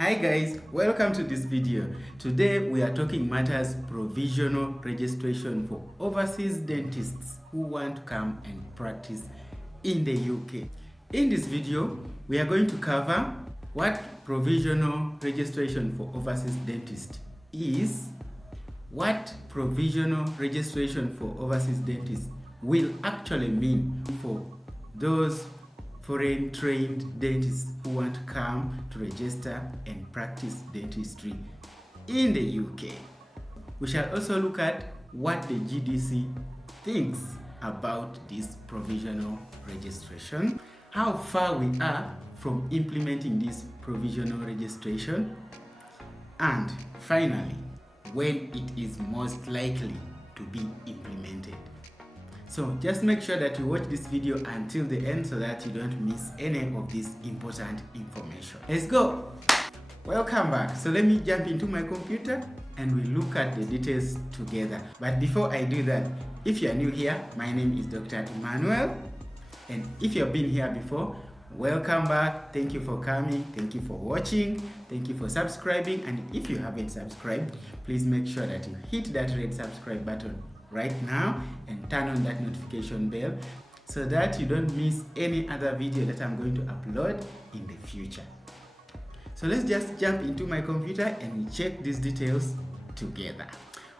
Hi guys, welcome to this video. Today we are talking matters provisional registration for overseas dentists who want to come and practice in the UK. In this video, we are going to cover what provisional registration for overseas dentists is, what provisional registration for overseas dentists will actually mean for those foreign trained dentists who want to come to register and practice dentistry in the UK. We shall also look at what the GDC thinks about this provisional registration, how far we are from implementing this provisional registration, and finally, when it is most likely to be implemented. So just make sure that you watch this video until the end so that you don't miss any of this important information. Let's go! Welcome back. So let me jump into my computer and we look at the details together. But before I do that, if you are new here, my name is Dr. Emmanuel. And if you have been here before, welcome back. Thank you for coming. Thank you for watching. Thank you for subscribing. And if you haven't subscribed, please make sure that you hit that red subscribe button right now and turn on that notification bell so that you don't miss any other video that I'm going to upload in the future. So let's just jump into my computer and we check these details together.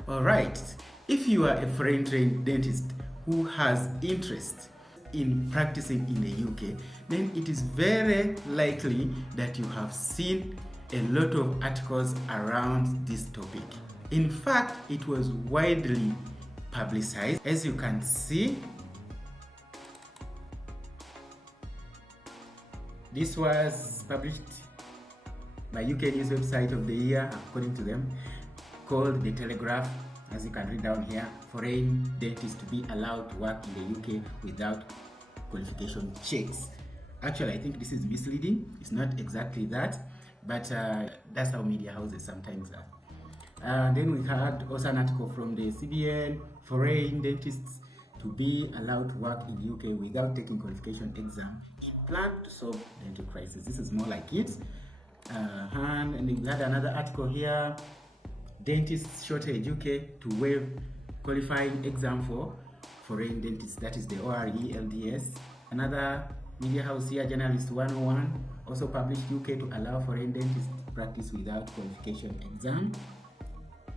Alright, if you are a foreign trained dentist who has interest in practicing in the UK, then it is very likely that you have seen a lot of articles around this topic. In fact, it was widely publicized. As you can see, this was published by UK News website of the year, according to them, called The Telegraph. As you can read down here, foreign dentists to be allowed to work in the UK without qualification checks. Actually, I think this is misleading. It's not exactly that, but that's how media houses sometimes are. Then we had also an article from the CBN, foreign dentists to be allowed to work in the UK without taking qualification exam. Plan to solve dental crisis. This is more like it. And we had another article here, dentists shortage UK to waive qualifying exam for foreign dentists. That is the ORE LDS. Another media house here, Journalist 101, also published UK to allow foreign dentists to practice without qualification exam.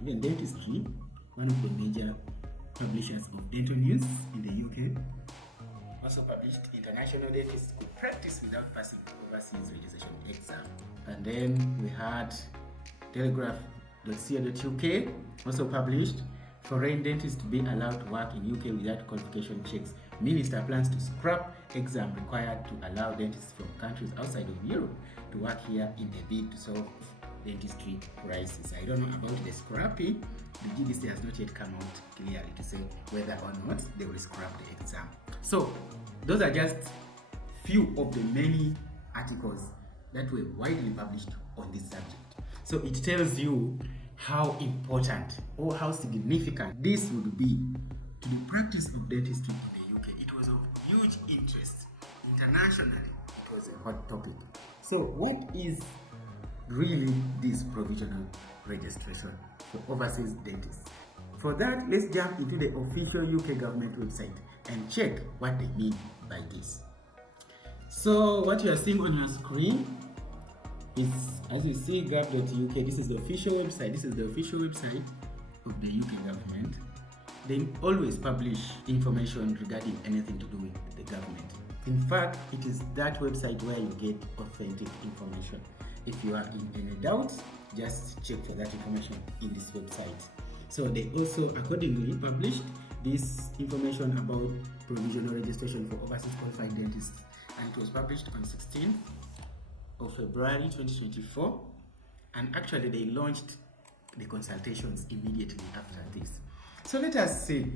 Even Dentistry, one of the major publishers of dental news in the UK, also published international dentists could practice without passing overseas registration exam. And then we had telegraph.co.uk, also published foreign dentists to be allowed to work in UK without qualification checks. Minister plans to scrap exam required to allow dentists from countries outside of Europe to work here in a bid to solve dentistry crisis. I don't know about the scrapping. The GDC has not yet come out clearly to say whether or not they will scrap the exam. So those are just few of the many articles that were widely published on this subject. So it tells you how important or how significant this would be to the practice of dentistry in the UK. It was of huge interest internationally. It was a hot topic. So what is really this provisional registration for overseas dentists? For that, let's jump into the official UK government website and check what they mean by this. So what you are seeing on your screen is, as you see, gov.uk. This is the official website. This is the official website of the UK government. They always publish information regarding anything to do with the government. In fact, it is that website where you get authentic information. If you are in any doubt, just check for that information in this website. So they also accordingly published this information about provisional registration for overseas qualified dentists, and it was published on 16th of February 2024, and actually they launched the consultations immediately after this. So let us see.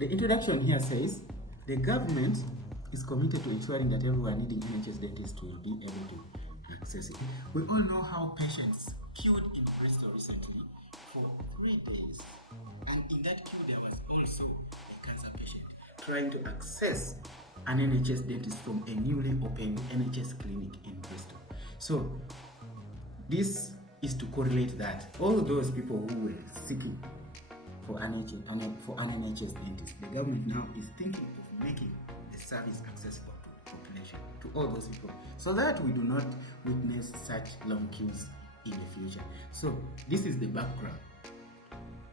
The introduction here says the government is committed to ensuring that everyone needing NHS dentist will be able to access it. We all know how patients queued in Bristol recently for 3 days, and in that queue there was also a cancer patient trying to access an NHS dentist from a newly opened NHS clinic in Bristol. So this is to correlate that all those people who were seeking for an NHS dentist, the government now is thinking of making the service accessible to the population, to all those people, so that we do not witness such long queues in the future. So this is the background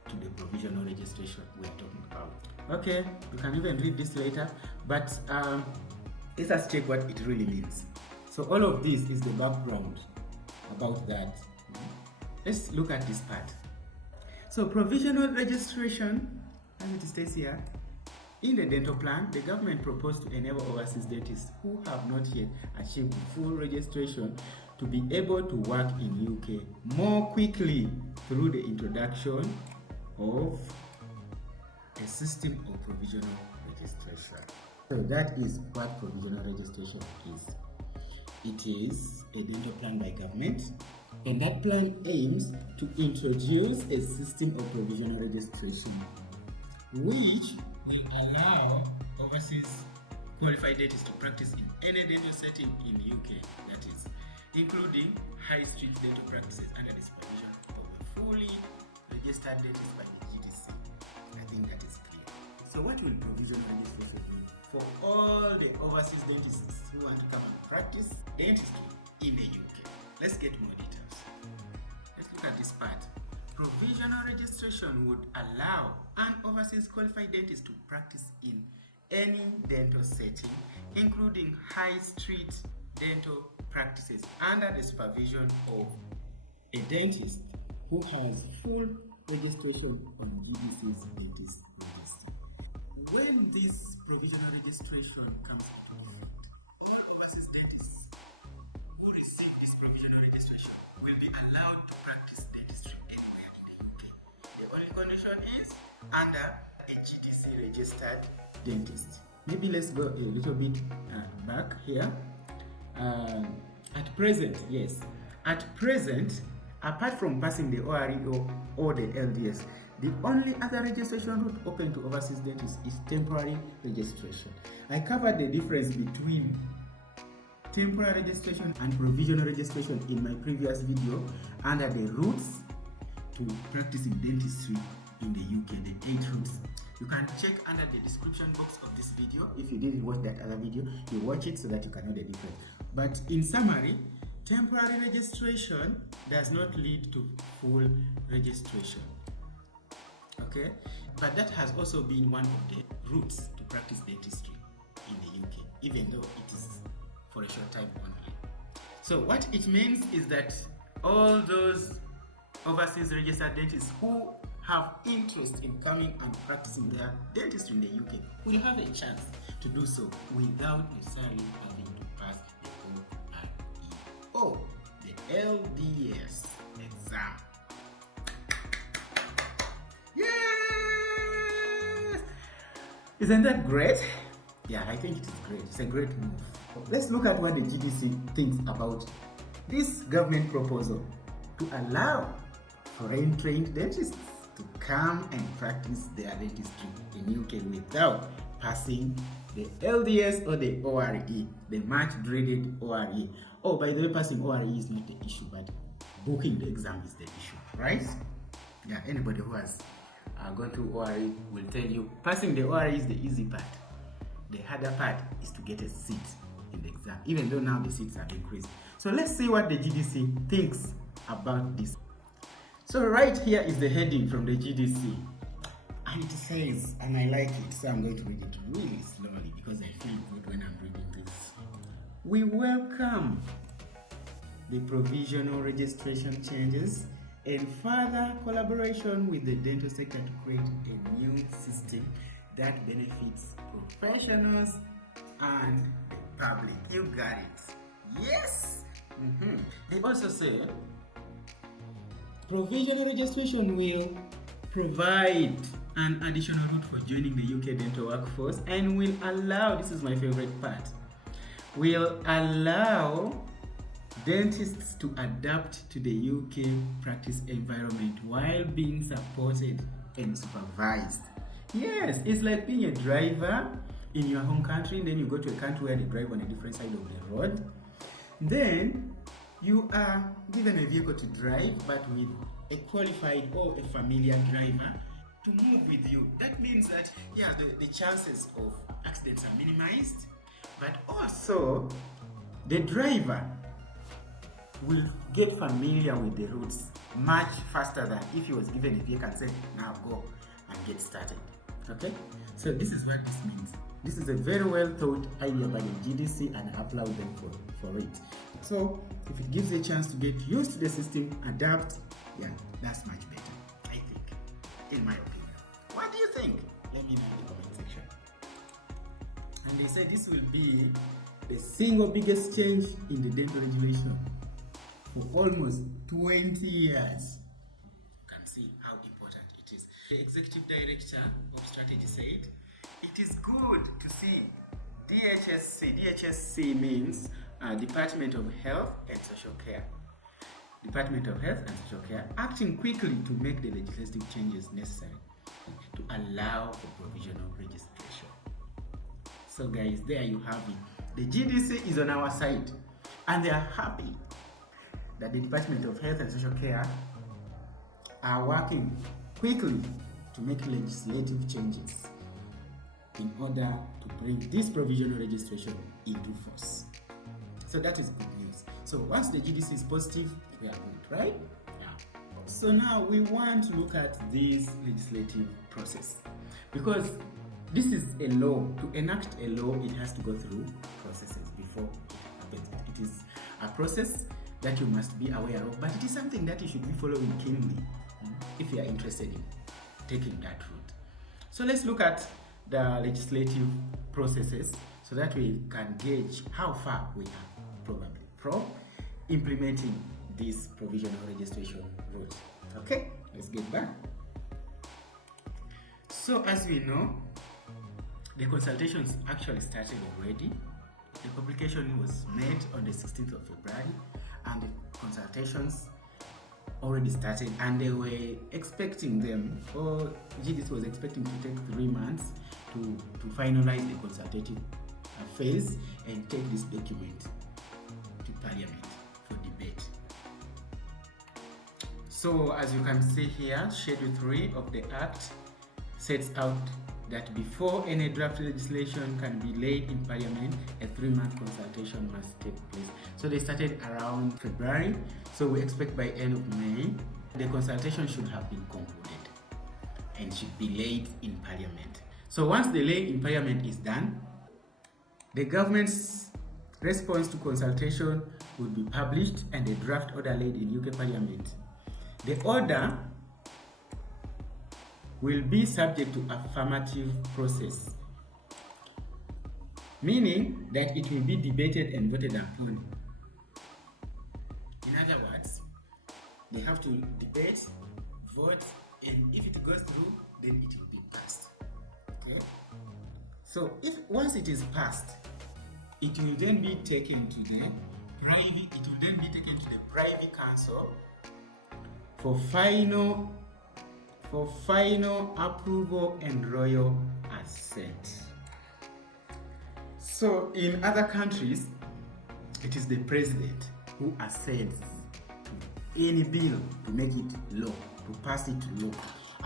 to the provisional registration we are talking about. Okay, you can even read this later, but let us check what it really means. So all of this is the background about that. Let's look at this part. So provisional registration, as it states here, in the dental plan, the government proposed to enable overseas dentists who have not yet achieved full registration to be able to work in UK more quickly through the introduction of a system of provisional registration. So that is what provisional registration is. It is a dental plan by government, and that plan aims to introduce a system of provisional registration which will allow overseas qualified dentists to practice in any dental setting in the UK, that is, including high street dental practices under the supervision of a fully registered dentist by the GDC. I think that is clear. So what will provisional registration mean for all the overseas dentists who want to come and practice dentistry in the UK? Let's get more details. Let's look at this part. Provisional registration would allow an overseas qualified dentist to practice in any dental setting, including high street dental practices under the supervision of a dentist who has full registration on GDC's dentist register. When this provisional registration comes into effect, all overseas dentists who receive this provisional registration will be allowed to practice dentistry anywhere in the UK. The only condition is under a GDC registered dentist. Maybe let's go a little bit back here. At present, apart from passing the ORE or the LDS, the only other registration route open to overseas dentists is temporary registration. I covered the difference between temporary registration and provisional registration in my previous video under the routes to practicing dentistry in the UK, the 8 routes. You can check under the description box of this video. If you didn't watch that other video, you watch it so that you can know the difference. But in summary, temporary registration does not lead to full registration. Okay, but that has also been one of the routes to practice dentistry in the UK, even though it is for a short time only. So what it means is that all those overseas registered dentists who have interest in coming and practicing their dentistry in the UK will have a chance to do so without necessarily having to pass the ORE, the LDS exam. Yes! Isn't that great? Yeah, I think it is great. It's a great move. Let's look at what the GDC thinks about this government proposal to allow foreign trained dentists to come and practice their dentistry in UK without passing the LDS or the ORE, the much dreaded ORE. Oh, by the way, passing ORE is not the issue, but booking the exam is the issue, right? Yeah, anybody who has gone through ORE will tell you passing the ORE is the easy part. The harder part is to get a seat in the exam, even though now the seats have increased. So let's see what the GDC thinks about this. So right here is the heading from the GDC, and it says, and I like it, so I'm going to read it really slowly because I feel good when I'm reading this. We welcome the provisional registration changes and further collaboration with the dental sector to create a new system that benefits professionals and the public. You got it. Yes! They also say provisional registration will provide an additional route for joining the UK dental workforce and will allow, this is my favorite part, will allow dentists to adapt to the UK practice environment while being supported and supervised. Yes, it's like being a driver in your home country, and then you go to a country where they drive on a different side of the road. Then you are given a vehicle to drive, but with a qualified or a familiar driver to move with you. That means that, yeah, the chances of accidents are minimized, but also the driver will get familiar with the routes much faster than if he was given a vehicle and said, now go and get started. Okay, so this is what this means. This is a very well thought idea by the GDC, and I applaud them for it. So if it gives you a chance to get used to the system, adapt, yeah, that's much better, I think, in my opinion. What do you think? Let me know in the comment section. And they say this will be the single biggest change in the dental regulation for almost 20 years. You can see how important it is. The Executive Director of Strategy said, it is good to see DHSC. DHSC means Department of Health and Social Care. Department of Health and Social Care acting quickly to make the legislative changes necessary to allow for provisional registration. So guys, there you have it. The GDC is on our side, and they are happy that the Department of Health and Social Care are working quickly to make legislative changes in order to bring this provisional registration into force. So that is good news. So once the GDC is positive, we are good, right? Yeah. So now we want to look at this legislative process, because this is a law. To enact a law, it has to go through processes before it happens. It is a process that you must be aware of, but it is something that you should be following keenly if you are interested in taking that route. So let's look at the legislative processes so that we can gauge how far we are probably from implementing this provisional registration route. Okay, let's get back. So as we know, the consultations actually started already. The publication was made on the 16th of February, and the consultations already started, and they were expecting them, or GDC was expecting to take 3 months to finalize the consultative phase and take this document to Parliament for debate. So as you can see here, Schedule 3 of the Act sets out that before any draft legislation can be laid in Parliament, a 3-month consultation must take place. So they started around February, so we expect by end of May, the consultation should have been concluded and should be laid in Parliament. So once the lay in Parliament is done, the government's response to consultation would be published and a draft order laid in UK Parliament. The order will be subject to affirmative process, meaning that it will be debated and voted upon. In other words, they have to debate, vote, and if it goes through, then it will be passed. Okay? So once it is passed, it will then be taken to the Privy Council for final approval and royal assent. So in other countries, it is the president who assents to any bill to make it law, to pass it to law.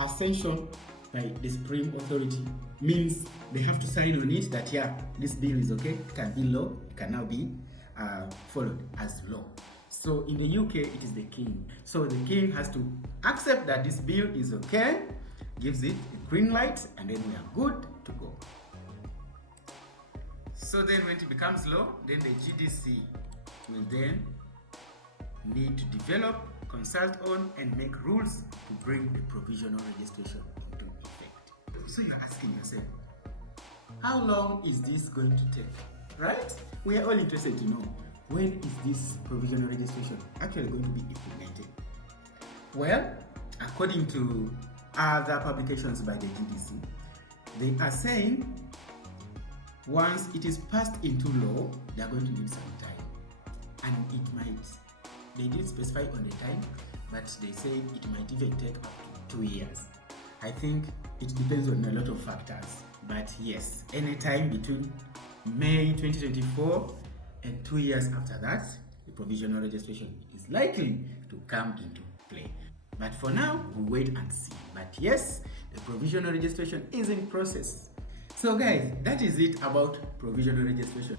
Ascension by the Supreme Authority means they have to sign on it that, yeah, this bill is okay, it can be law, it can now be followed as law. So in the UK, it is the king. So the king has to accept that this bill is okay, gives it a green light, and then we are good to go. So then when it becomes law, then the GDC will then need to develop, consult on, and make rules to bring the provisional registration into effect. So you're asking yourself, how long is this going to take? Right? We are all interested to know, when is this provisional registration actually going to be implemented? Well, according to other publications by the GDC, they are saying once it is passed into law, they are going to need some time. And it might, they didn't specify on the time, but they say it might even take up to 2 years. I think it depends on a lot of factors, but yes, any time between May 2024 and 2 years after that, the provisional registration is likely to come into play. But for now, we'll wait and see. But yes, the provisional registration is in process. So guys, that is it about provisional registration.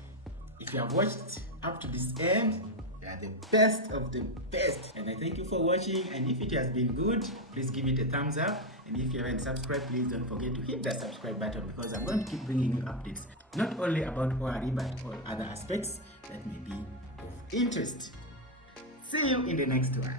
If you have watched up to this end, you are the best of the best. And I thank you for watching. And if it has been good, please give it a thumbs up. And if you haven't subscribed, please don't forget to hit that subscribe button, because I'm going to keep bringing you updates, not only about ORE, but all other aspects that may be of interest. See you in the next one.